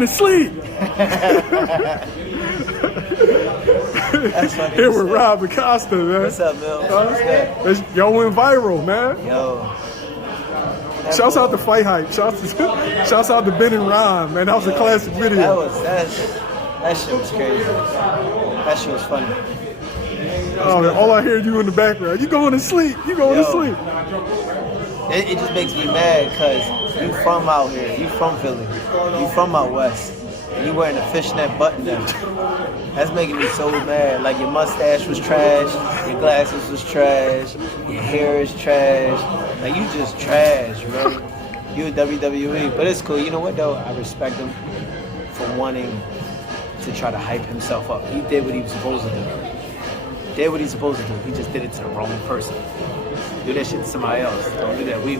going to sleep. That's funny. Here with Rob Acosta, man. What's up, Mil? What's good? Y'all went viral, man. Yo. Shouts out to Fight Hype. Shouts out to Ben and Ron, man. That was a classic video. That shit was crazy. That shit was funny. Oh, all I hear you in the background. You going to sleep. You going to sleep. It just makes me mad because you from out here. You from Philly. You from out west. And you wearing a fishnet button down. That's making me so mad. Like your mustache was trash. Your glasses was trash. Your hair is trash. Like you just trash, man. You a WWE. But it's cool. You know what though? I respect him for wanting to try to hype himself up. He did what he was supposed to do. He did what he's supposed to do. He just did it to the wrong person. Do that shit to somebody else. Don't do that. We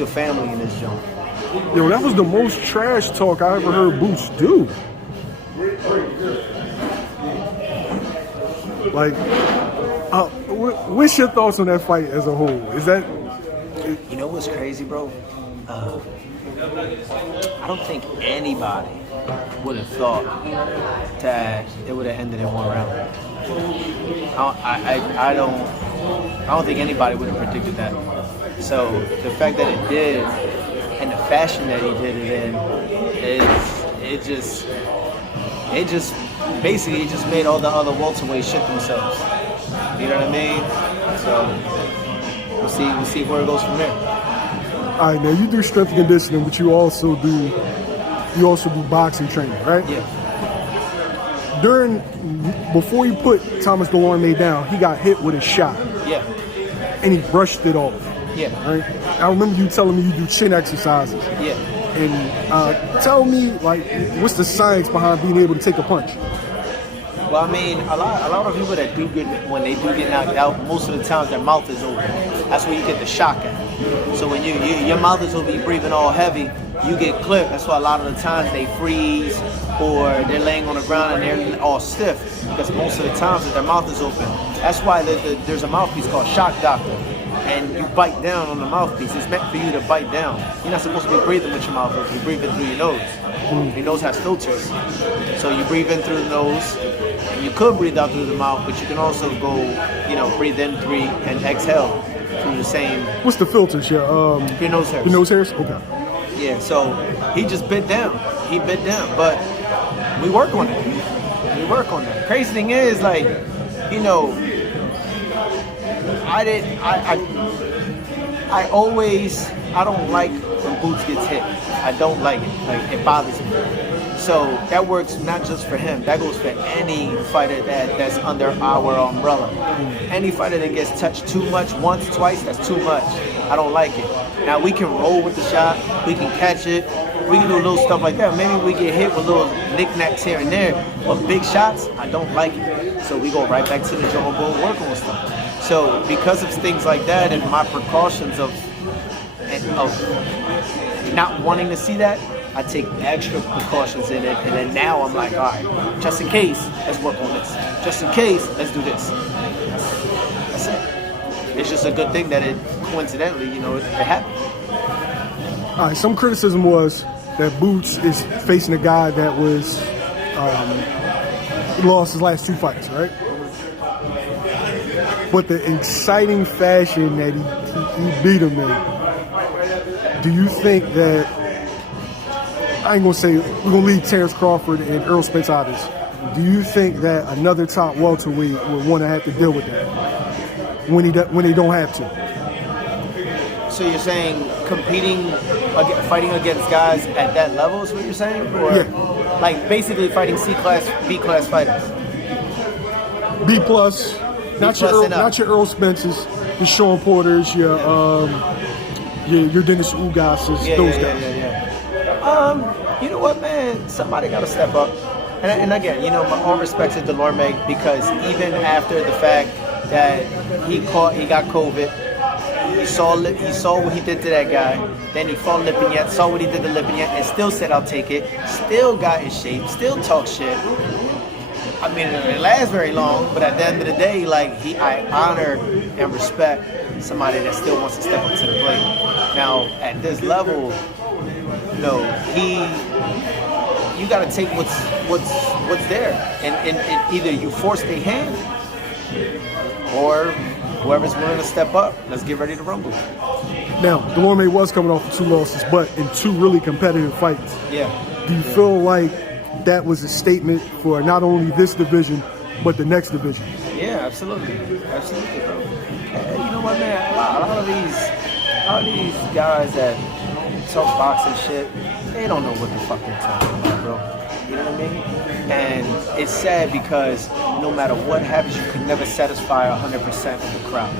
a family in this joint. Yo, that was the most trash talk I ever heard Boots do. Like, what's your thoughts on that fight as a whole? Is that... You know what's crazy, bro? I don't think anybody would have thought that it would have ended in one round. I don't think anybody would have predicted that. So the fact that it did, and the fashion that he did it in, it just basically made all the other welterweights shit themselves. You know what I mean? So we'll see where it goes from there. All right, now you do strength and conditioning, but you also do boxing training, right? Yeah. Before he put Thomas Dulorme down, he got hit with a shot. Yeah. And he brushed it off. Yeah. Right? I remember you telling me you do chin exercises. Yeah. And tell me, like, what's the science behind being able to take a punch? Well, I mean, a lot of people that when they do get knocked out, most of the times their mouth is open. That's where you get the shock at. So when your mouth is open, you're breathing all heavy, you get clipped. That's why a lot of the times they freeze or they're laying on the ground and they're all stiff because most of the times that their mouth is open. That's why there's a mouthpiece called Shock Doctor. And you bite down on the mouthpiece. It's meant for you to bite down. You're not supposed to be breathing with your mouth open. You're breathing through your nose. Your nose has filters. So you breathe in through the nose. And you could breathe out through the mouth, but you can also go, breathe in 3 and exhale through the same. What's the filters? Your nose hairs. Your nose hairs? Okay. Yeah, so he just bit down. He bit down. But we work on it. We work on it. Crazy thing is, like, I don't like when Boots gets hit. I don't like it. Like, it bothers me. So that works not just for him. That goes for any fighter that's under our umbrella. Any fighter that gets touched too much, once, twice, that's too much. I don't like it. Now, we can roll with the shot. We can catch it. We can do little stuff like that. Maybe we get hit with little knickknacks here and there. But big shots, I don't like it. So we go right back to the drawing board, work on stuff. So because of things like that and my precautions of not wanting to see that, I take extra precautions in it, and then now I'm like, all right, just in case, let's work on this. Just in case, let's do this. That's it. It's just a good thing that it coincidentally, it happened. All right, some criticism was that Boots is facing a guy that was he lost his last 2 fights, right? But the exciting fashion that he beat him in, do you think that, I ain't gonna say, we're gonna leave Terence Crawford and Errol Spence out of this. Do you think that another top welterweight would want to have to deal with that when they don't have to? So you're saying fighting against guys at that level is what you're saying? Or yeah. Like basically fighting C-class, B-class fighters? B+, not your Errol Spences, your Sean Porters, your Yordenis Ugas, those guys. Yeah. You know what, man? Somebody got to step up. And again, all respect to Dulorme, because even after the fact that he got COVID, he saw what he did to that guy. Then he fought Lipinets, saw what he did to Lipinets, and still said, "I'll take it." Still got in shape. Still talk shit. I mean, it didn't last very long, but at the end of the day, I honor and respect somebody that still wants to step up to the plate. Now, at this level, know, you got to take what's there, and either you force their hand, or whoever's willing to step up, let's get ready to rumble. Now, Dulorme was coming off of 2 losses, but in 2 really competitive fights. Yeah. Do you feel like that was a statement for not only this division, but the next division? Yeah, absolutely, bro. And you know what, man? A lot of these guys that talk boxing shit, they don't know what the fuck they're talking about, bro. You know what I mean? And it's sad because no matter what happens, you can never satisfy 100% of the crowd.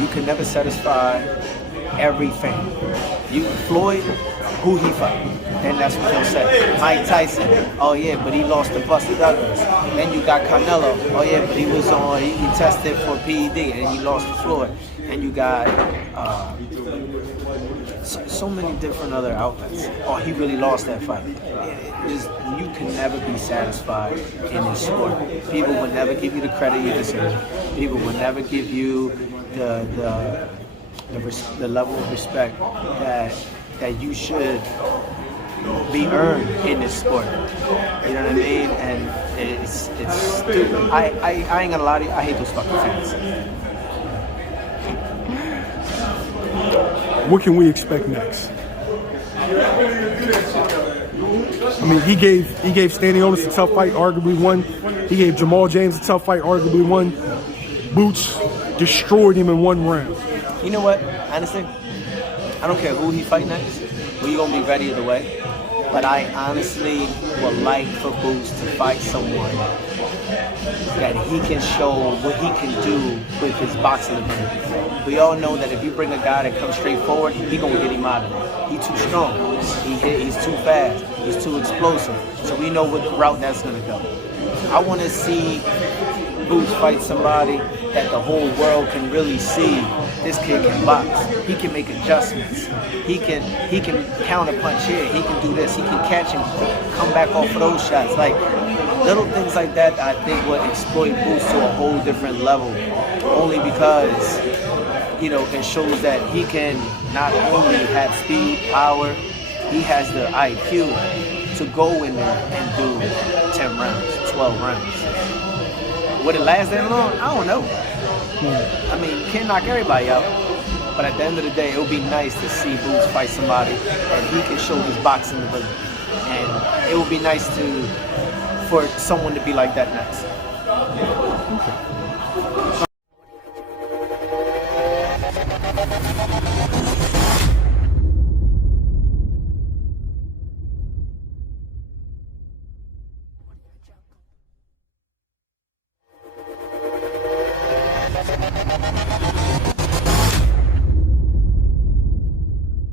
You can never satisfy every fan. Floyd, who he fight? And that's what he'll say. Mike Tyson, oh yeah, but he lost to Buster Douglas. Then you got Canelo, oh yeah, but he tested for PED and he lost to Floyd. And you got so many different other outlets. Oh, he really lost that fight. You can never be satisfied in this sport. People will never give you the credit you deserve. People will never give you the level of respect that you should be earned in this sport. You know what I mean? And it's stupid. I ain't gonna lie to you, I hate those fucking fans. What can we expect next? I mean, he gave Standing Otis a tough fight, arguably won. He gave Jamal James a tough fight, arguably won. Boots destroyed him in 1 round. You know what? Honestly, I don't care who he fight next. We're gonna be ready either way. But I honestly would like for Boots to fight someone that he can show what he can do with his boxing ability. We all know that if you bring a guy that comes straight forward, he gonna get him out of there. He's too strong. He's too fast. He's too explosive. So we know what route that's gonna go. I want to see Boots fight somebody that the whole world can really see. This kid can box. He can make adjustments. He can counter punch here. He can do this. He can catch and come back off of those shots. Like little things like that, I think would exploit Boots to a whole different level. Only because it shows that he can not only have speed, power, he has the IQ to go in there and do 10 rounds, 12 rounds. Would it last that long? I don't know. I mean, you can't knock everybody out. But at the end of the day, it would be nice to see Boots fight somebody and he can show his boxing ability. And it would be nice for someone to be like that next.